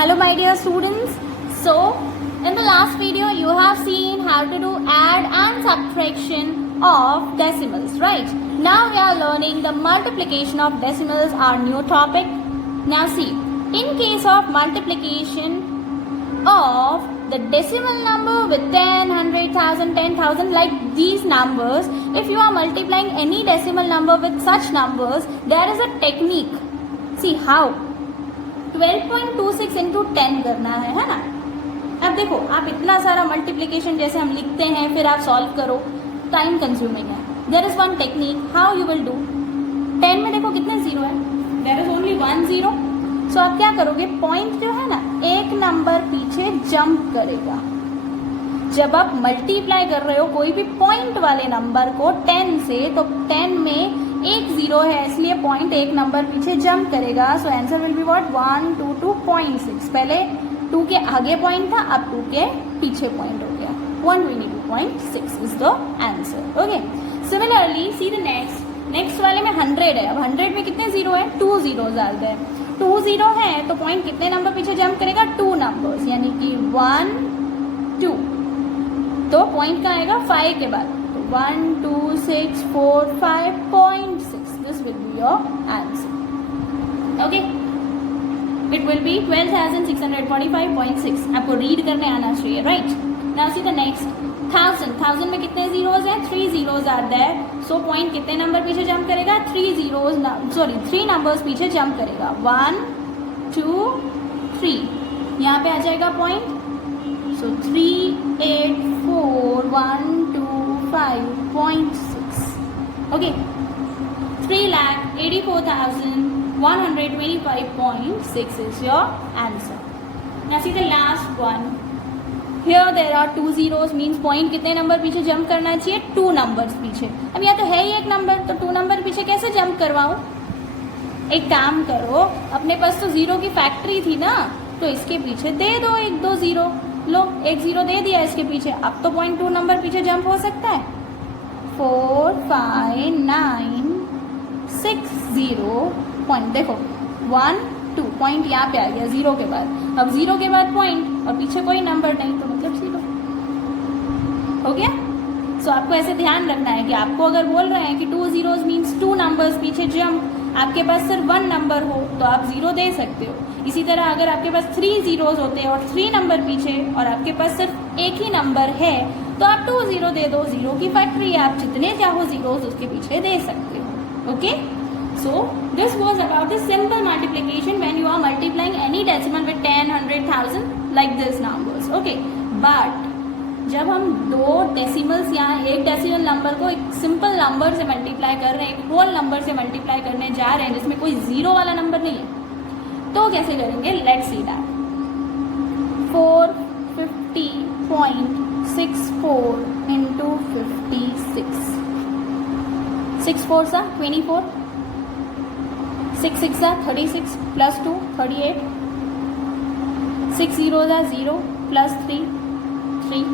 Hello my dear students. So in the last video you have seen how to do add and subtraction of decimals, right? Now we are learning the multiplication of decimals, our new topic. Now see, in case of multiplication of the decimal number with 10, 100, 1000, 10,000, like these numbers, if you are multiplying any decimal number with such numbers, there is a technique. See how 12.26 into 10 करना है ना. अब देखो, आप इतना सारा multiplication जैसे हम लिखते हैं फिर आप सॉल्व करो, टाइम कंज्यूमिंग है. There is one technique how you will do. 10 में देखो कितने जीरो है, देयर इज ओनली 1 0. सो आप क्या करोगे, पॉइंट जो है ना एक नंबर पीछे जंप करेगा. जब आप मल्टीप्लाई कर रहे हो कोई भी पॉइंट वाले नंबर को 10 से, तो 10 में एक जीरो है इसलिए पॉइंट एक नंबर पीछे जंप करेगा. सो आंसर विल बी व्हाट 122.6. पहले 2 के आगे पॉइंट था, अब 2 के पीछे पॉइंट हो गया. 122.6 is the answer. Okay, similarly C the next वाले में 100 है. अब 100 में कितने जीरो है, 2 जीरोज आ गए. 2 जीरो है तो पॉइंट कितने नंबर पीछे जंप करेगा, 2 नंबर्स, यानी कि 1 2. तो पॉइंट का आएगा 5 के बाद, 1 2 6 4 5.6. This will be your answer. Okay, it will be 12,645.6. आपको रीड करने आना चाहिए, right. Now see the next 1000 में कितने जीरोज हैं, 3 zeros are there. So point कितने नंबर पीछे जंप करेगा, 3 नंबर्स पीछे जंप करेगा. 1 2 3 यहाँ पे आ जाएगा point. So 3 8 4 1 2 5.6. Okay, 3,84,125.6 is your answer. Now see the last one. Here there are 2 zeros, means point कितने नंबर पीछे जंप करना चाहिए, 2 नंबर्स पीछे. अब यहाँ तो है ही एक नंबर, तो 2 नंबर पीछे कैसे जंप करवाऊँ. एक काम करो, अपने पास तो जीरो की फैक्ट्री थी ना, तो इसके पीछे दे दो 1 2 जीरो. लो, 1 जीरो दे दिया इसके पीछे. अब तो पॉइंट 2 नंबर पीछे जंप हो सकता है. 4 5 9 6 0 पॉइंट. देखो 1 2 पॉइंट यहाँ पे आ गया जीरो के बाद. अब जीरो के बाद पॉइंट और पीछे कोई नंबर नहीं, तो मतलब जीरो हो गया. सो आपको ऐसे ध्यान रखना है कि आपको अगर बोल रहे हैं कि 2 जीरोज मीन्स 2 नंबर्स पीछे जंप, आपके पास सिर्फ 1 नंबर हो तो आप जीरो दे सकते हो. इसी तरह अगर आपके पास 3 जीरोज होते हैं और 3 नंबर पीछे और आपके पास सिर्फ एक ही नंबर है, तो आप 2 जीरो दे दो. जीरो की फैक्ट्री है, आप जितने चाहो जीरोज उसके पीछे दे सकते हो. Okay, so this was about the simple multiplication when you are multiplying any decimal with 10 100 1000 like this numbers. Okay, but जब हम दो डेसिमल्स यहाँ एक डेसिमल नंबर को एक सिंपल नंबर से मल्टीप्लाई कर रहे हैं, एक होल नंबर से मल्टीप्लाई करने जा रहे हैं जिसमें कोई जीरो वाला नंबर नहीं है, तो कैसे करेंगे, let's see that. 450.64 into 56. 6 4s are 24. 6 6s are 36 plus 2 38. 6 zeros are 0 plus 3 3.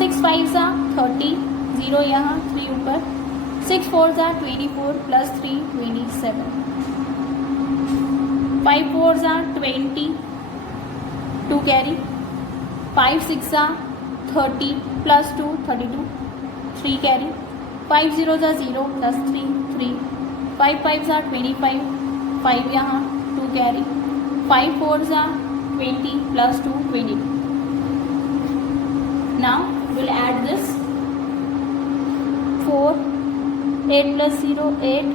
6 5s are 30, 0 यहाँ 3 ऊपर. 6 4s are 24 plus 3 27. 5 4s are 20, 2 carry. 5 6s are 30 plus 2 32, 3 carry. 5 zeros are 0 plus 3 3. 5 5s are 25, 5 यहाँ 2 carry. 5 4s are 20 plus 2 22. Now we'll add this. 4 8 plus 0 8,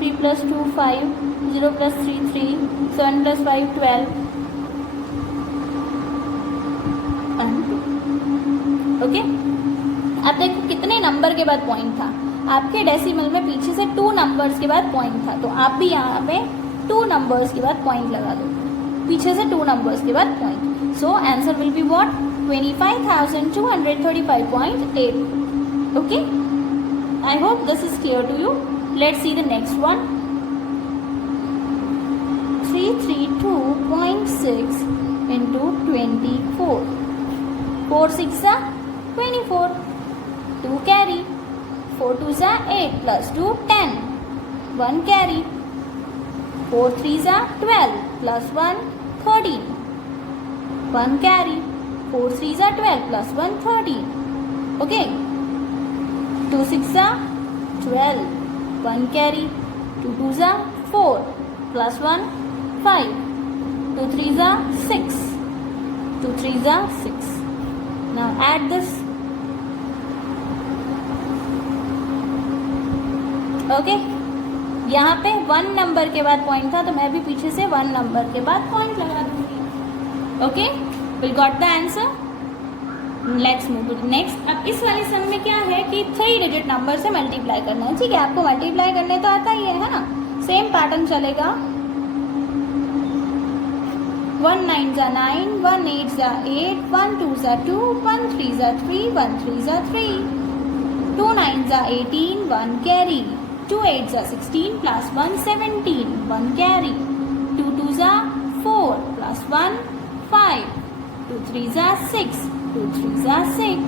3 plus 2 5, 0 plus 3 3, 7 plus 5 12 and 2. Okay, अब देखो कितने number के बाद point था. आपके decimal में पीछे से 2 नंबर्स के बाद पॉइंट था, तो आप भी यहाँ पे 2 नंबर्स के बाद पॉइंट लगा दो. पीछे से 2 नंबर्स के बाद point. So answer will be what 25,235.8. Okay, I hope this is clear to you. Let's see the next one. 332.6 into 24. 4 6 are 24. 2 carry. 4 2s are 8 plus 2 10. 1 carry. 4 3s are 12 plus 1 13. 1 carry. 4 3s are 12 plus 1 13. Okay. 2 6s are 12. 1 carry. 2 2s are 4 plus 1 5. 2 3s are 6. 2 3s are 6. Now add this. Okay यहाँ पे 1 number के बाद point था तो मैं भी पीछे से 1 नंबर के बाद पॉइंट लगा दूंगी. Okay, will got the answer. Let's move to next. अब इस वाले सम में क्या है कि 3 डिजिट नंबर से मल्टीप्लाई करना है. ठीक है, आपको मल्टीप्लाई करने तो आता ही है ना. सेम पैटर्न चलेगा. 1 9s are 9, 1 8s are 8, 1 2s are 2, 1 3s are 3, 1 3s are 3. 2 9s are 18, 1 carry. 2 8s are 16 plus 1 17, 1 carry. 2 2s are 4 plus 1 5. 2 3s are 6, 2 3s are 6.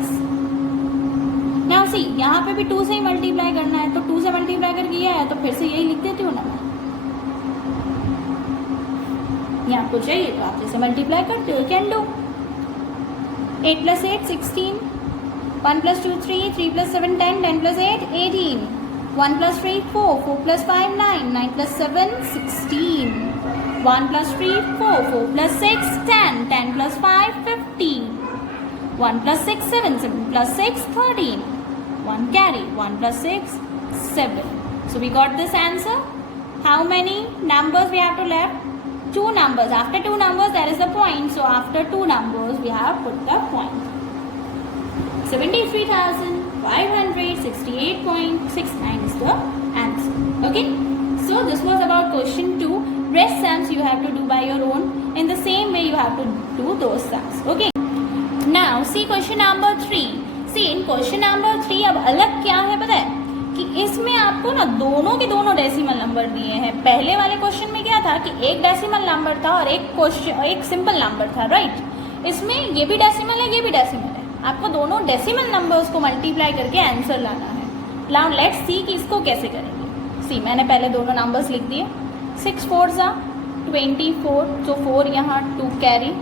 Now see, यहाँ पे भी 2 से ही मल्टीप्लाई करना है तो 2 से मल्टीप्लाई करके ये है तो फिर से यही लिख देती हूँ ना मैं. ये आपको चाहिए तो आप जैसे मल्टीप्लाई करते हो. Can do. 8 plus 8 16, 1 plus 2 3, 3 plus 7 10, 10 plus 8 18. 1 plus 3 4, 4 plus 5 9, 9 plus 7 16. 1 plus 3 4, 4 plus 6 10, 10 plus 5 15. 1 plus 6 7, 7 plus 6 13. 1 carry. 1 plus 6 7. So we got this answer. How many numbers we have to left? 2 numbers. After 2 numbers there is a point. So after 2 numbers we have put the point. 73,568.69 is the answer. Okay. So this was about question 2. Rest sums you have to do by your own. In the same way you have to do those sums. Okay. Now see question number 3. See in question number 3 अब अलग क्या है पता है कि इसमें आपको ना दोनों के दोनों डेसिमल नंबर दिए हैं. पहले वाले क्वेश्चन में क्या था कि एक डेसिमल नंबर था और एक सिंपल नंबर था. राइट. इसमें ये भी डेसिमल है, ये भी डेसिमल है. आपको दोनों डेसिमल नंबर्स को मल्टीप्लाई करके आंसर लाना है. नाउ लेट्स सी कि इसको कैसे करेंगे. सी मैंने पहले दोनों नंबर्स लिख दिए. 6 4s are 24, तो 4 यहाँ 2 कैरी.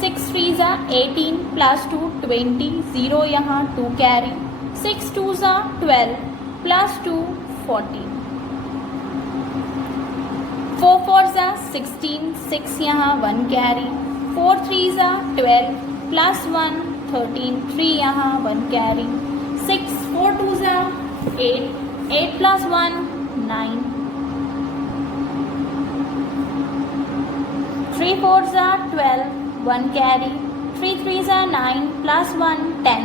6 3s are 18 plus 2 20, 0 यहाँ 2 carry. 6 2s are 12 plus 2 14. 4 4s are 16, 6 यहाँ 1 कैरी. 4 3s are 12 plus 1 13, 3 यहाँ 1 carry. 6 4 2s are 8, 8 plus 1 9. 3 4s are 12, 1 carry. 3 3s are 9 plus 1 10,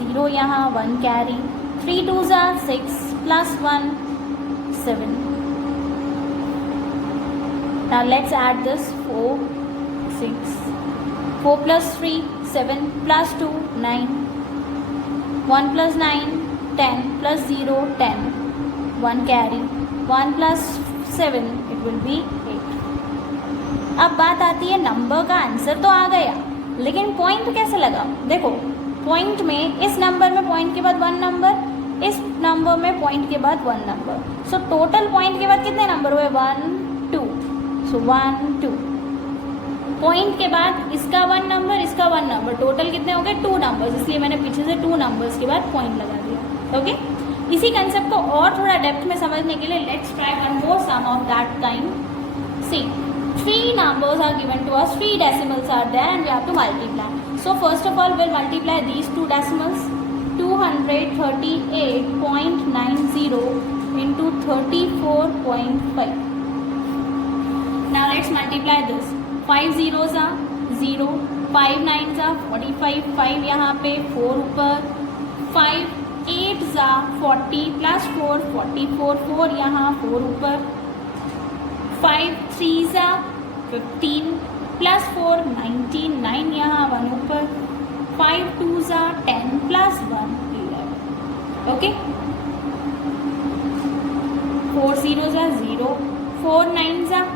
0 यहाँ 1 carry. 3 2s are 6 plus 1 7. Now let's add this. 4 6, 4 plus 3 7 plus 2 9. 1 plus 9 10 plus 0 10. 1 carry. 1 plus 7 it will be 8. अब बात आती है number का answer तो आ गया लेकिन पॉइंट कैसे लगा. देखो पॉइंट में इस नंबर में पॉइंट के बाद 1 नंबर, इस नंबर में पॉइंट के बाद 1 नंबर. सो टोटल पॉइंट के बाद कितने नंबर हुए 1 2. सो 1 2 पॉइंट के बाद इसका 1 नंबर, इसका 1 नंबर, टोटल कितने हो गए 2 नंबर्स. इसलिए मैंने पीछे से 2 नंबर्स के बाद पॉइंट लगा दिया. ओके. इसी कंसेप्ट को और थोड़ा डेप्थ में समझने के लिए let's try one more sum of that kind. See 3 numbers are given to us, 3 decimals are there and we have to multiply. So first of all we'll multiply these 2 decimals. 238.90 into 34.5. Now let's multiply this. 5 zeros are 0, 5 9s are 45, 5 यहाँ पे 4 ऊपर. 5 8s are 40 plus 4 44, 4 यहाँ 4 ऊपर. 5 3s are 15 plus 4 19, 9 यहाँ 1 ऊपर. 5 2s are 10 plus 1 11. Okay. 4 zeros are 0, 4 9s are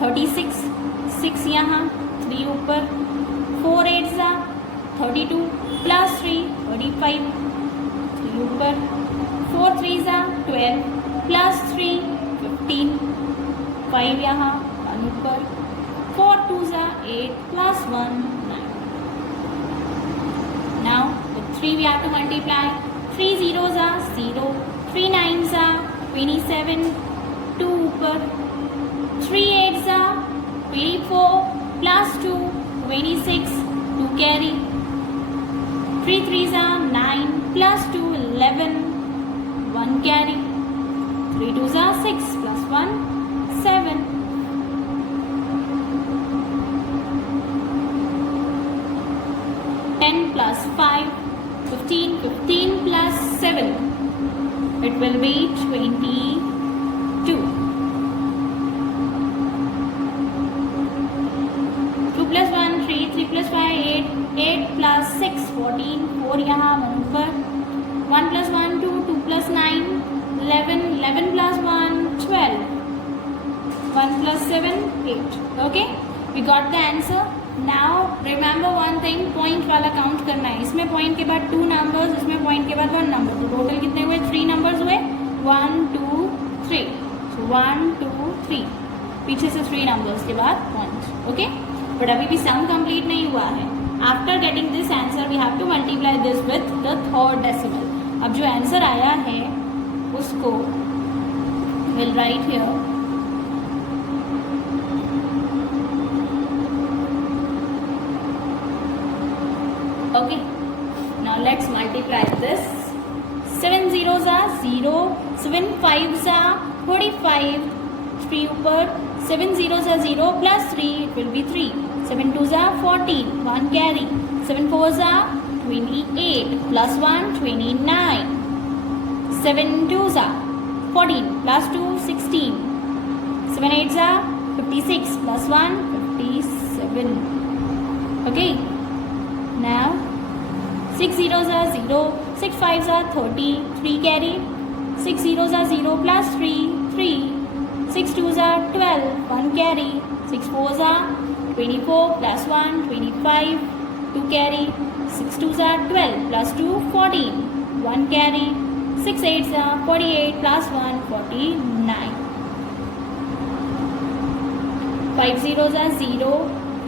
36, 6 यहाँ 3 ऊपर. 4 8s are 32 plus 3 35, 3 ऊपर. 4 3s are 12 plus 3 15, 5 यहाँ 1 ऊपर. 4 2s are 8 plus 1 9. Now with 3 we have to multiply. 3 zeros are 0, 3 9s are 27, 2 ऊपर, 3 8s are 24 plus 2 26, 2 carry, 3 3s are 9 plus 2 11, 1 carry, 3 2s are 6 plus 1 7. 10 plus 5, 15, 15 plus 7, it will be 22. 2 plus 1, 3, 3 plus 5, 8, 8 plus 6, 14, 4 यहाँ 1 ऊपर, 1 plus 1, 2, 2 plus 9, 11, 11 plus 1, 12, 1 plus 7, 8. Okay, we got the answer. Now remember one thing, point वाला count करना है. इसमें point के बाद 2 numbers, इसमें point के बाद 1 नंबर, तो टोटल कितने हुए? 3 नंबर्स हुए. 1 2 3. So 1 2 3, पीछे से 3 नंबर्स के बाद पॉइंट. ओके, बट अभी भी सम कंप्लीट नहीं हुआ है. After getting this answer we have to multiply this with the third decimal. अब जो आंसर आया है उसको will write here. Okay, now let's multiply this. 7 zeros are 0, 7 5s are 45, 3 ऊपर, 7 zeros are 0 plus 3, it will be 3. 7 2s are 14, 1 carry, 7 4s are 28 plus 1 29, 7 2s are 14 plus 2 16, 7 8s are 56 plus 1 57. Okay, now 6 zeros are 0, 6 5s are 30, 3 carry, 6 zeros are 0 plus 3, 3, 6 2s are 12, 1 carry, 6 4s are 24 plus 1, 25, 2 carry, 6 2s are 12 plus 2, 14, 1 carry, 6 8s are 48 plus 1, 49. 5 zeros are 0,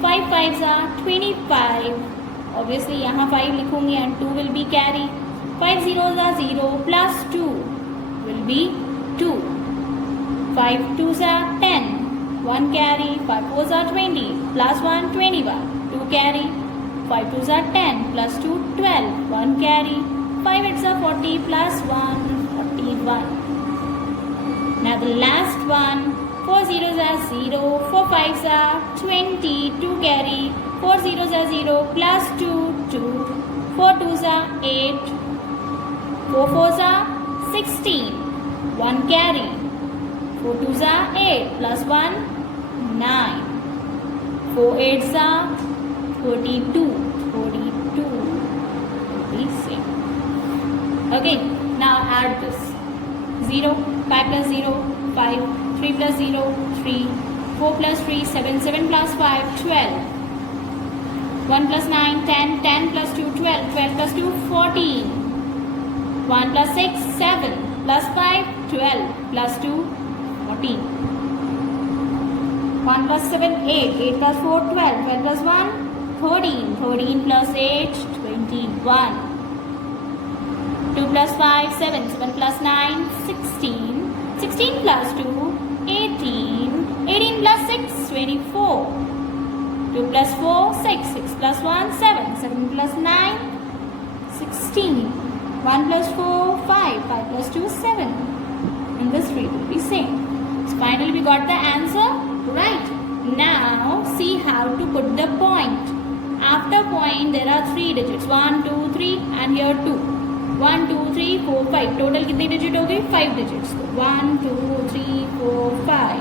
5 5s are 25. Obviously यहाँ 5 लिखूंगी and 2 will be carry. 5 zeros are 0 plus 2 will be 2. 5 2s are 10, 1 carry. 5 4s are 20 plus 1 21, 2 carry. 5 2s are 10 plus 2 12, 1 carry. 5 8s are 40 plus 1 41. Now the last one, 4 zeros are 0, 4 5s are 20, 2 carry. 4 zeros are 0 plus 2 2, 4 2s are 8, 4 4s are 16, 1 carry. 4 2s are 8 plus 1 9, 4 8s are 42, 42. Okay, now add this. 0, 5 plus 0, 5, 3 plus 0, 3, 4 plus 3, 7, 7 plus 5, 12. 1 plus 9, 10, 10 plus 2, 12, 12 plus 2, 14. 1 plus 6, 7, plus 5, 12, plus 2, 14. 1 plus 7, 8, 8 plus 4, 12, 12 plus 1, 13, 13 plus 8, 21. 2 plus 5, 7, 7 plus 9, 16, 16 plus 2, 18, 18 plus 6, 24. 2 plus 4, 6, 6 plus 1, 7, 7 plus 9, 16, 1 plus 4, 5, 5 plus 2, 7. And this three will be same. So finally we got the answer, right? Now see how to put the point. After point there are 3 digits, 1, 2, 3 and here 2. 1, 2, 3, 4, 5. Total कितने digit हो गए? 5 digits. 1, 2, 3, 4, 5.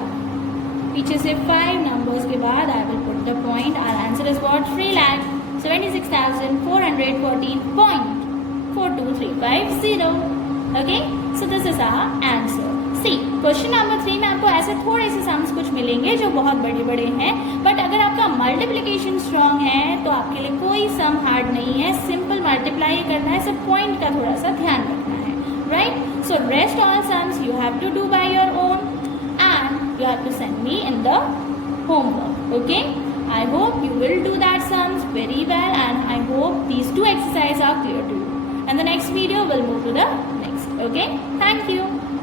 पीछे से 5 numbers के बाद I will put the point. Our answer is what? 3,76,414.42350. Okay, so this is our answer. See, question number 3 में आपको ऐसे थोड़े से सम्स कुछ मिलेंगे जो बहुत बड़े बड़े हैं, बट अगर आपका मल्टीप्लिकेशन स्ट्रांग है तो आपके लिए कोई सम हार्ड नहीं है, सिंपल मल्टीप्लाई करना है, सिर्फ पॉइंट का थोड़ा सा ध्यान रखना है, right? So rest all sums you have to do by your own and you have to send me in the homework. Okay, I hope you will do that sums very well, and I hope these two exercises are clear to you. And the next video will move to the next. Okay, thank you.